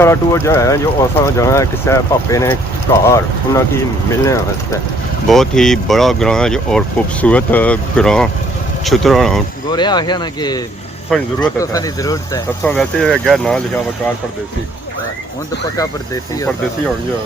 सारा टूर जो है जो असा जाना है किसी पापे ने घर उन्होंने की मिलने वास्ते। बहुत ही बड़ा ग्रां है और खूबसूरत ग्रां छतरों गोरे आखिया ना कि जरूरत है सबसे वैसे गैर ना लिखा वकार परदेसी हूँ तो पक्का परदेसी हो गया।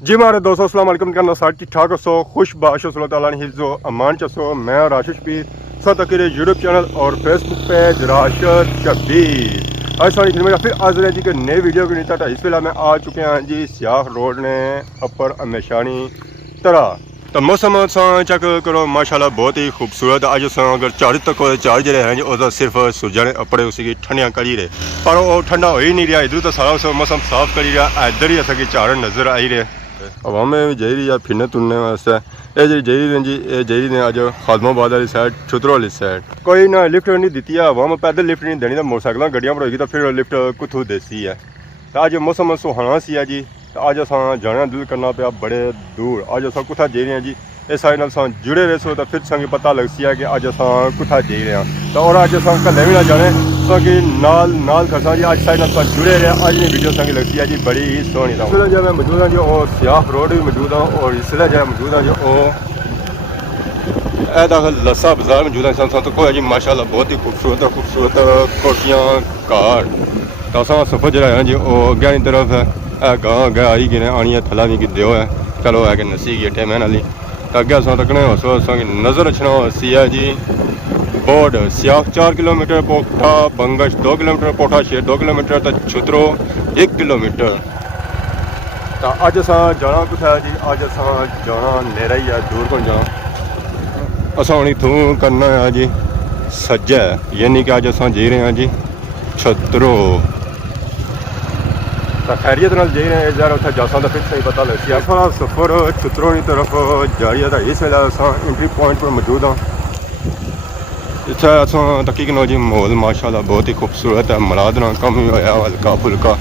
जी मारे दोस्तों अस्सलाम वालेकुम करना साथ ठीक ठाक सो खुश बाशो अल्लाह ताला ने हिफ्ज़ो अमान चसो। मैं और आशीष भी साथ अकेले यूट्यूब चैनल और फेसबुक पेज राशद शबीर आज सारी फिल्म फिर आज रहे जी के नए वीडियो की नीता इस वेला में आ चुके हैं जी सियाह रोड ने अपर हमेशानी तरह तो मौसम चेक करो माशाल्लाह बहुत ही खूबसूरत। अज अगर 4 तक 4 जड़े हैं जो सिर्फ सूरज ने अपने उसी ठंडियाँ करी रहे पर वो ठंडा हो ही नहीं रहा। इधर तो सारा मौसम साफ करी रहा इधर ही असा चार नज़र आई रहे हवा में भी जहरी या फिरने तुरने वास्ते ये जी जहरी जी ये जहरी ने अज खादमाबाद वाली साइड छतरों वाली साइड कोई ना लिफ्ट नहीं दी है हवा में पैदल लिफ्ट नहीं देनी तो मोटरसाइकिल गड्डियां पर होगी तो फिर लिफ्ट कुथू देसी है। तो अज मौसम सुहाना सी है जी तो अज अस जाना दिल करना पाया बड़े दूर अज अस कुत्था जा रहे हैं जी इस साइड नाल जुड़े रहे सो तो फिर संग पता लग सी है कि अज अस कुत्था जा रहे हैं तो और अज अस कल्ले भी ना जाने तो कि नाल नाल खसा जी अज साइड नाल जुड़े रहे अज नहीं वीडियो संग लग सी है जी बड़ी ही सोहनी। इसलिए जो मैं मौजूद हाँ जो और सियाह रोड भी मौजूद हाँ और इसलिए जो मौजूद हाँ जो दाखिल लस्सा बाजार मौजूद है तो कोई जी माशाल्लाह बहुत ही खूबसूरत कोठियाँ कार तो असा सफर जो है जी वो अग्गे तरफ है गां अग्गे आई गए आनी है थला भी गिद्दे हो चलो है कि नसी गए टेम वाली तो अग्गे अस तकने अस नज़र रखना सी है जी बोर्ड सियाह 4 किलोमीटर पोठा बंगश 2 किलोमीटर पोठा शेर 2 किलोमीटर तो छतरो 1 किलोमीटर। तो अज अस जाना कुछ है जी अज अस जाना नेरा ही है दूर को जाना अस हूँ इतों करना है जी सज्जा यानी कि अज अस जा रहे हैं जी छतरों तो खैरियत नाल जा रहे हैं यार उत्थे जासा तो फिर सही पता लग सी सारा सफ़र छतरों की तरफ जारी है। इस वेले अस एंट्री पॉइंट पर मौजूद हाँ इतना अस तकी कनो जी माहौल माशाल्लाह बहुत ही खूबसूरत है मरादना कम ही होया हल्का फुल्का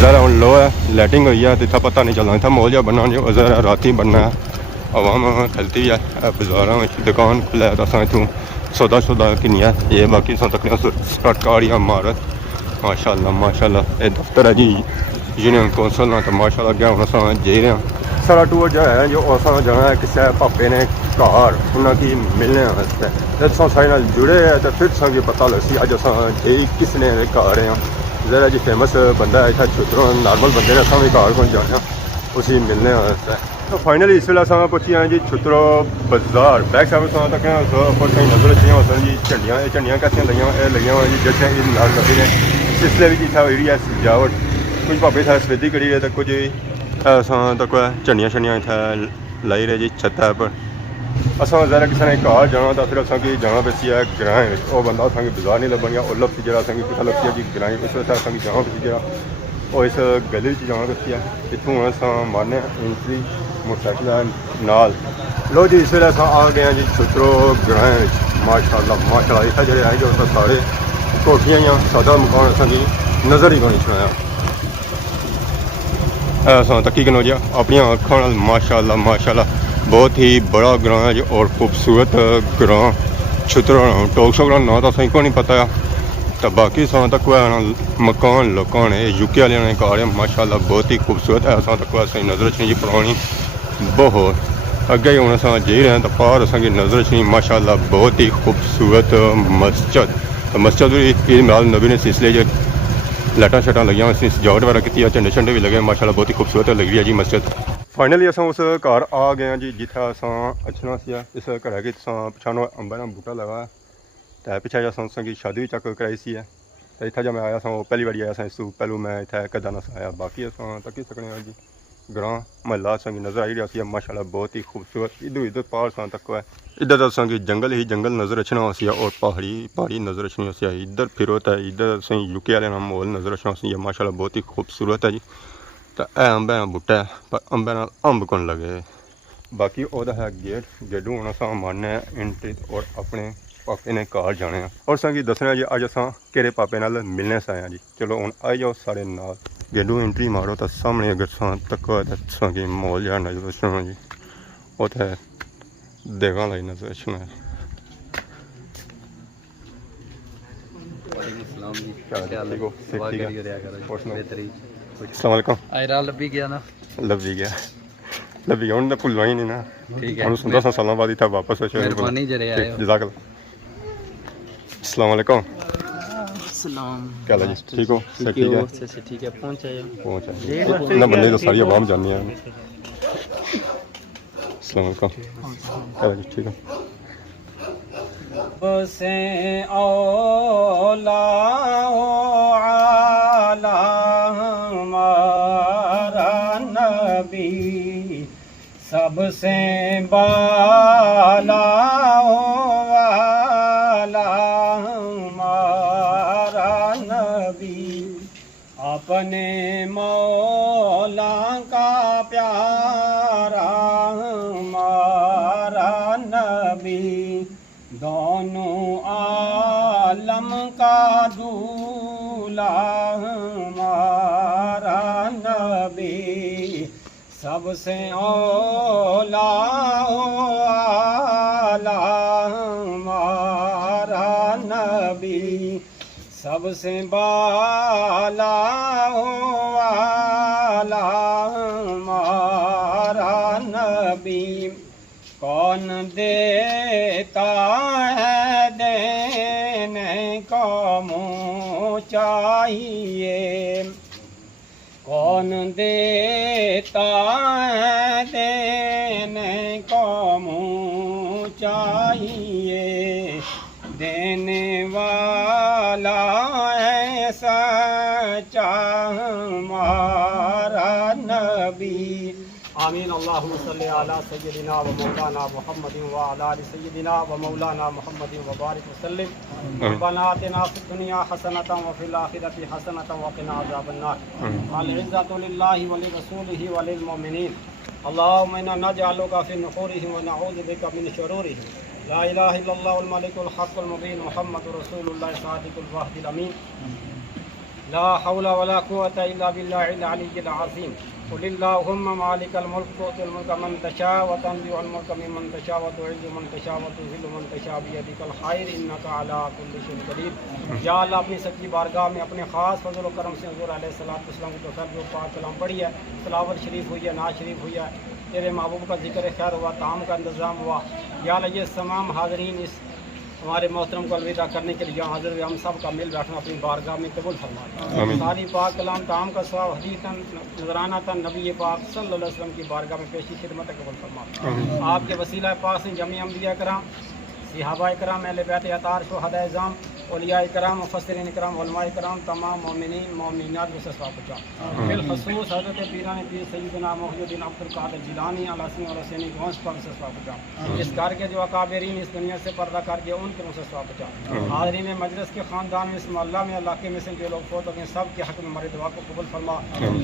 ज़रा हम लो है लाइटिंग हुई है तो इतना पता नहीं चलना इतना माहौल जहा बनना नहीं ज़रा रात ही बनना है आवाम खलती भी है बाजारों में दुकान खुला है तो अस इतों सौदा किन्नी है ये बाकी तकने सरकारियाँ इमारत माशाल्लाह ये दफ्तर है जी यूनियन कौंसल ना तो माशाल्लाह अगर हम अस जा रहे हैं सारा टूर जो है जो अस जाना है किसी पापे ने घर उन्होंने की मिलने वास्ते जब सारे नाल जुड़े हैं तो फिर संग पता लग सी अज अस किसने घर हैं जरा जी फेमस बंदा है इतना छतरों नॉर्मल बंदे ने अस भी घर को जाना उसी मिलने वास्ते। तो फाइनली इस वेले अस पहुंची हैं जी छतरों बाजार बैक साइड तक नज़र रखी जी झंडियाँ कैसे लगी हुई जी जैसे नाल नबी ने सिलसिले भी इतना जी है सजावट कुछ भापे इतना सफेदी करी रहे तो कुछ तक झंडियाँ शंडियाँ इतना लाई रहे जी छत्ता पर अस ज़रा किसी ने घर जाना तो फिर अस जाना पैसी है ग्राएं वो बंदा असा बाजार नहीं लभन वो लभसी जरा अस कितना लभसी है जी ग्राएं इस वजह अस जाना पैसी जरा और इस गली जाना पैसी है इतों अस मारने एंट्री मोटरसाइकिल नाल लो जी इस वेले अस आ गए हैं जी छतरों ग्राएं माशाल्लाह इतना जो है जो सारे कोठियाँ या सादा मकान असा नज़र ही कोनी सुनाया अस तकी कनो जी अपन अखा माशाल्लाह बहुत ही बड़ा ग्रां है जी और खूबसूरत ग्रां छतरों टोक शोक ना तो असें को नहीं पता है तो बाकी अस तक मकान लोकान है यूके वाले ने घर है माशाल्लाह बहुत ही खूबसूरत है। अस तक असें नज़र रखनी जी पुरानी बहुत अगे हूँ अस जा रहे हैं तो पार असें नज़र रखनी माशाल्लाह बहुत ही खूबसूरत मस्जिद भी ईद मिलाद नबी ने सिलसिले जो लाइटा शाइटा लगी हुई सजावट वगैरह की झंडे शंडे भी लगे माशाल्लाह बहुत ही खूबसूरत लग रही है जी मस्जिद। फाइनली अस उस घर आ गए हैं जी जिथे अस अचना सी इस घर के पछानो अंबा का बूटा लगा तो पिछले अस शादी भी चक कराई सी है तो इतना जब मैं आया पहली बार आया इस पहलू मैं इतना कदा ना आया बाकी अस तकी सकने जी ग्रां महला संग नज़र आई रहा सी माशाल्लाह बहुत ही खूबसूरत इधर पार तक है इधर तो असें जंगल ही जंगल नज़र रखना सी और पहाड़ी नज़र रखनी सी इधर फिरो तो इधर असें यूके वाले माहौल नज़र रखना सी माशाल्लाह बहुत ही खूबसूरत है जी। तो अंबे का बूटा है पर अंबे अंब कौन लगे बाकी वह है गेट हूँ अस मारने एंट्री और अपने पापे ने घर जाने और संगी दसना जी अज अस केरे पापे नाल मिलने से आए जी चलो हूँ आई जाओ साढ़े नाल। गेडू एंट्री मारो तो सामने अगर तक कि मॉल या नजर सुनो जी उतने देगा लाई नजर सुना लभी गया ना लभी गया उन्हें तो भूलना ही नहीं ना हम 10 सालों बाद इतना वापस जज़ाकल्लाह अस्सलाम वालेकुम क्या जी ठीक हो ठीक है पहुंचा इतना बंदे तो सारी आवाम जाननी है अस्सलाम वालेकुम क्या जी ठीक हो से औला आला हमारा नबी सबसे बाला वाला हमारा नबी अपने मौला का प्यारा हमारा नबी दोनों आलम का दूल्हा हमारा नबी सबसे औला आला हमारा नबी सबसे बाला वाला हमारा नबी कौन देता है देने को मुँह चाहिए कौन देता है देने को मुँह चाहिए देने वाला है सच्चा हमारा नबी आमीन अल्लाहुम्मा सल्ली अला सय्यदिना व मौलाना मुहम्मदिन व अला आलि सय्यदिना व मौलाना मुहम्मदिन व बारिक वसल्लिम रब्बना आतिना फिद दुनिया हसनतन व फिल आखिरति हसनतन व क़िना अज़ाबन नार अल इज़्ज़तु लिल्लाहि व लिरसूलिहि व लिल मुमिनीन अल्लाहुम्मा इन्ना नजअलुका फी नुहूरिहिम व नऊज़ु बिका मिन शुरूरिहिम ला इलाहा इल्लल्लाहुल मलिकुल हक़्क़ुल मुबीन मुहम्मदुर रसूलुल्लाह सादिकुल वa'दुल अमीन ला हौला वला कुव्वता इल्ला बिल्लाहिल अलिय्यिल अज़ीम कुलिल्लाहुम्मा मालिकल मुल्क तु'तिल मुल्का मन तशा व तंज़िउल मुल्का मिम्मन तशा व तु'इज़्ज़ु मन तशा व तुज़िल्लु मन तशा बियदिकल खैर इन्नका अला कुल्लि शैइन क़दीर या अल्लाह अपनी सच्ची बारगाह में अपने ख़ास फज़ल व करम से हुज़ूर अलैहिस्सलातु वस्सलाम की तौफ़ीक़ जो पाक कलाम पढ़ी है तिलावत शरीफ हुई है नात शरीफ हुई है तेरे महबूब का जिक्र खैर हुआ ताम का इंतज़ाम हुआ या अल्लाह ये तमाम हाज़रीन इस हमारे मोहतरम को अलविदा करने के लिए यहाँ हाजिर हुए हम सब का मिल बैठना अपनी बारगाह में कबूल फरमा सारी पाक कलाम ताम का सवाब हदीस नजराना था नबी पाक सल्लल्लाहु अलैहि वसल्लम की बारगाह में पेशी खिदमत कबूल फरमा आपके वसीला पाक से जमी अम्बिया कराम सहाबा कराम अहले बैत अतार शुहदा इज़ाम औलिया कराम मुफस्सिरीन कराम उलमा कराम तमाम मोमिनीन मोमिनात को सवाब पहुंचा बिलखुसूस हज़रत पीरान पीर सय्यदना मुहय्यिद्दीन अब्दुल कादिर जिलानी अलहसनी और हसैनी गौस पर से सवाब पहुंचा इस घर के जो अकाबरीन इस दुनिया से पर्दा करके उनके मुझसे सवाब पहुंचा हाज़रीन मजलिस के ख़ानदान में इस मोहल्ला में इलाके में से जो लोग फौत हो गए सब के हक़ में हमारी दुआ को कबूल फरमा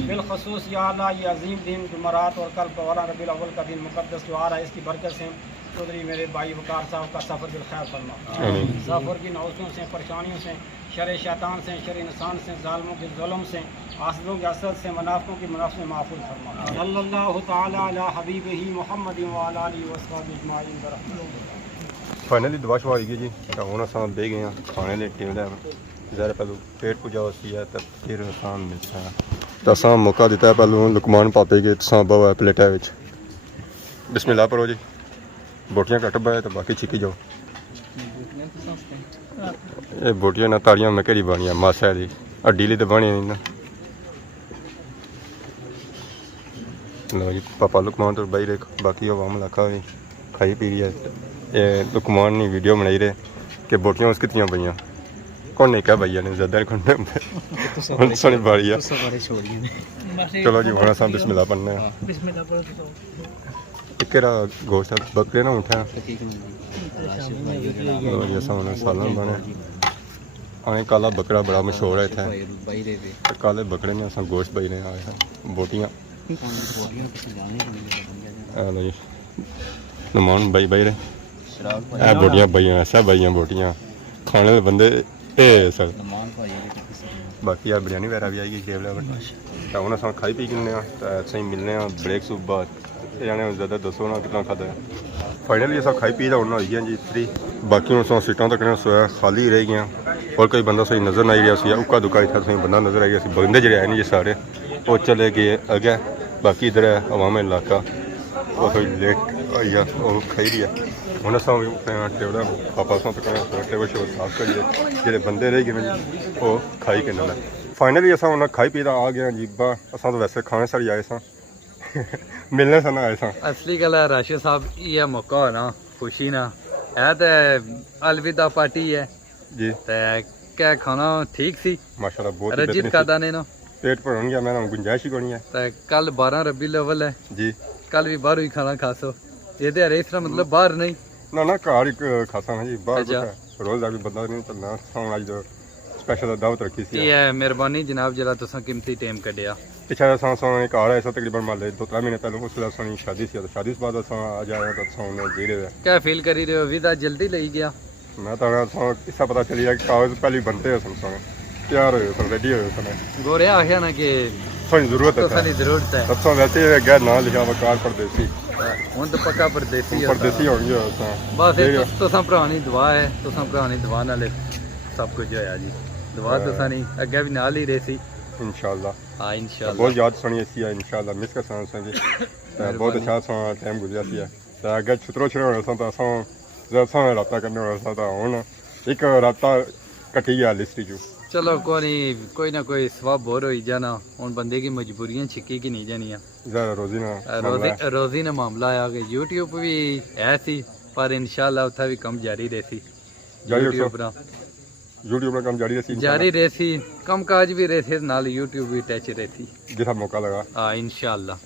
बिलखुसूस या अल्लाह ये अजीम दिन जुमरात और कल पवारा रबीउल अव्वल का दिन मुक़द्दस जो आ रहा है इसकी बरकत से चौधरी मेरे भाई वकार साहब का सफ़र दिल खैर फरमा सफ़र की नौसियों से परेशानियों से शर शैतान से शर इंसान से ज़ालिमों के जुल्म से आसदों के असद से मुनाफ़िकों की मुनाफ़ से महफूज़ फरमा सल्लल्लाहु तआला अला हबीबिही मुहम्मदिन व अला आलिहि व अस्हाबिहि अजमाइन फाइनली दुआ शुआएगी जी हूँ अस बह गए हैं खाने ले टेबल ज़रा पहलू पेट पूजा होती है तो फिर आसान मिलता है तो अस मौका दिता है पहलू लुकमान पापे के तुसा बहु है प्लेटा बिस्मिल्लाह पढ़ो जी बोटियाँ कट पाए तो बाकी छिकी जाओ ये बोटियाँ ना ताड़ियाँ में केड़ी बनिया मासा दी हड्डी ली तो बनी नहीं ना लो जी पापा लुकमान तो बही रहे बाकी आवाम इलाका भी खाई पी रही है ये लुकमान नहीं वीडियो बनाई रहे कि बोटियाँ उस कितनी पईयां कौन नहीं कहा भैया ने ज़्यादा सोनी बाड़ी है चलो जी होना साहब बिस्मिल्लाह पढ़ना है केड़ा गोश्त बकरे ना उठा सालन बने अं काला बकरा बड़ा मशहूर है इतना काले बकरे ने असा गोश्त बजने आए हैं बोटियाँ जी नमान बई बही रहे बोटियाँ बजियाँ सब बजियाँ बोटियाँ खाने दे बंदे सर बाकी यार बिरयानी वगैरह भी आएगी शेव लेवल तो उन्हें अस खाई पी किन्ने सही मिलने ब्रेक सूप बाद जाने ज़्यादा दसो ना कितना खाता है फाइनली अस खाई पी तो उन्हें आई जी फ्री बाकी हूँ अस सीटां तक सोया खाली रह गई और कोई बंदा सही नज़र नहीं रहा सी उक्का दुक्का इतना सही बंदा नज़र आई गया बंदे जो आए नहीं जी सारे वो चले गए अगे बाकी इधर है अवाम इलाका वो थोड़ी लेट आई है वो खाई रही है हूँ अस टेबल आपस टेबल शेबल साफ करिए जो बंदे रह गए जी वो खाई के नाल फाइनली अस उन्हें खाई पी आ गए जी बा अस तो वैसे खाने सारी आए सा मिलने सन आए सा असली गल है राशिद साहब ये मौका हो ना खुशी ना है तो अलविदा पार्टी है जी क्या खाना ठीक सी माशाल्लाह बहुत रजीत का दाने नो पेट भर गया मैंने गुंजाइश ही कोनी है तो कल 12 रबी लेवल है जी कल भी बाहर ही खाना खासो ये तो इस तरह मतलब बाहर नहीं ना ना घर एक खासा ना जी बाहर रोज अभी बंदा नहीं चलना हम आज जो स्पेशल दावत रखी सी ये मेहरबानी जनाब जरा तुसा कीमती टाइम कढिया पिछले अस एक आ रहा तकरीबन मान लो 2-3 महीने पहले उस वेले शादी सी तो शादी से बाद अस आज आए तो अस जी रहे क्या फील करी रहे हो विदा जल्दी ले गया मैं तो इसका पता चली कि कागज पहले बनते हो सन तैयार हो सन रेडी हो सन गोरे आखिया ना कि थोड़ी जरूरत है तुसानी जरूरत है सबसे वैसे गैर ना लिखा वकार परदेसी हुन तो पक्का परदेसी परदेसी हो गया बस तुसा भरानी दुआ है तुसा भरानी दुआ नाल सब कुछ होया जी दुआ तुसानी अगे भी नाल ही रहे सी इंशाल्लाह हां इंशाल्लाह बहुत याद सुनी सी इंशाल्लाह मिस कर सन जी बहुत अच्छा सा टाइम गुजरा सी तो अगर छुतरो छुरो हो तो अस रब्ता करने वाला था हूँ एक रब्ता कटी गया लिस्ट चू चलो कोई ना कोई सवाब बोर हो जाना हुन बंदे की मजबूरियां छिकी की नहीं जानिया रोजी ना मामला आया कि यूट्यूब भी है सी पर इंशाल्लाह उथा भी कम जारी रहसी यूट्यूब में कम जारी रहसी कम काज भी रहसी नाल यूट्यूब भी टच रहसी जिथा मौका लगा हां इंशाल्लाह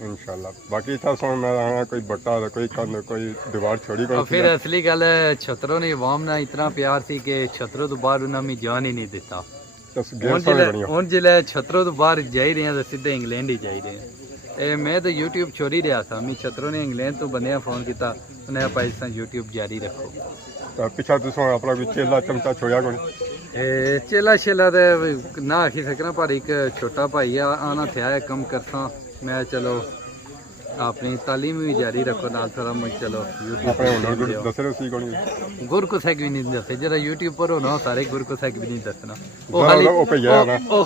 बाकी था सो मैं आना कोई बट्टा कोई कंध कोई दीवार छोड़ी और फिर असली गल है छतरों ने अवाम ना इतना प्यार सी कि छतरों तो बाहर उन्हें मी जान ही नहीं देता हुन जिले छतरों तो बाहर जा ही रहे हैं तो सीधे इंग्लैंड ही जा ही रहे हैं मैं तो यूट्यूब छोड़ ही रहा था मैं छतरों ने इंग्लैंड तो बंदे फोन किया उन्हें पाकिस्तान यूट्यूब जारी रखो पिछा तुम अपना चेला चमचा छोड़ा कोई चेला शेला तो ना आखी सकना पर एक छोटा भाई आना थे कम करसा मैं चलो अपनी तालीम भी जारी रखो नाल थोड़ा मुझे चलो गुर को सैक भी नहीं दसे जरा यूट्यूब पर होना सारे गुर को सैक भी नहीं दसना ओ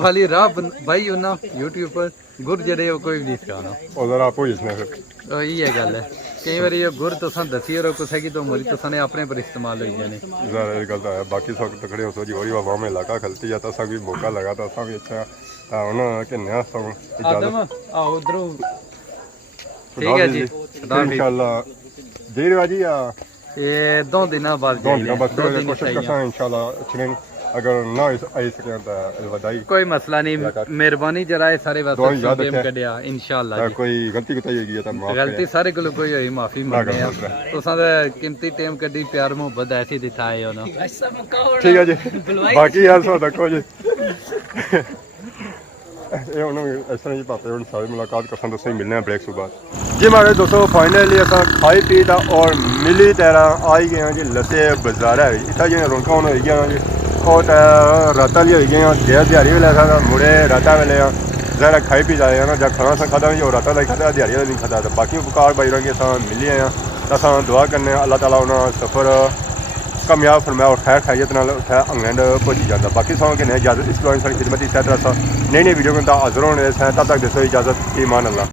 खाली राह भाई होना यूट्यूब पर गुर जड़े कोई भी नहीं सिखाना ये गल है कई बार ये गुर तुसा दसी और कुछ की तो मुझे तुसा ने अपने पर इस्तेमाल हो जाने ये गल है बाकी सब तकड़े हो जी वही हवा में इलाका खलती जाता सब भी मौका लगा था सब अच्छा होना कि नया सब इजाजत आओ उधरों ठीक है जी इंशाल्लाह देर बाजी या ये 2 दिन बाद कोशिश करता है इंशाल्लाह चलें अगर ना आई सके तो बधाई कोई मसला नहीं मेहरबानी जरा सारे वास्ते गेम कढिया इंशाल्लाह कोई गलती कोई होगी तो माफ गलती सारे को कोई होई माफी मांगने आ तुसा दे कीमती टाइम कड्डी प्यार मोहब्बत ऐसी दिखाए हो ना ठीक है जी बाकी यार सो देखो जी ये उन्होंने इस तरह जी पापे उन सारी मुलाकात कर तो सही मिलने हैं ब्रेक सुबह जी हमारे दोस्तों फाइनली अस खाई पी था और मिली तरह आई गए हैं जी लस्से बाजारा इतना जी रौनक हो गया जी और रात वाली हो गई देर दिहाड़ी वेले मुड़े रात वेले जरा खाई पी जाए ना जब खाना खादा नहीं और रात वाला खाता दिहाड़ी वाला नहीं खाता तो बाकी वकार भाई रंगे अस मिली आए तो अस दुआ करने अल्लाह ताला उन्होंने सफ़र कामयाब फरमाया और खैर खैरियत नाल इंग्लैंड पहुंची जाता बाकी सौ कि इजाजत इस बार सारी खिदमत इस तरह नई वीडियो में हाजिर होने तब तक दसो इजाजत ईमान अल्लाह।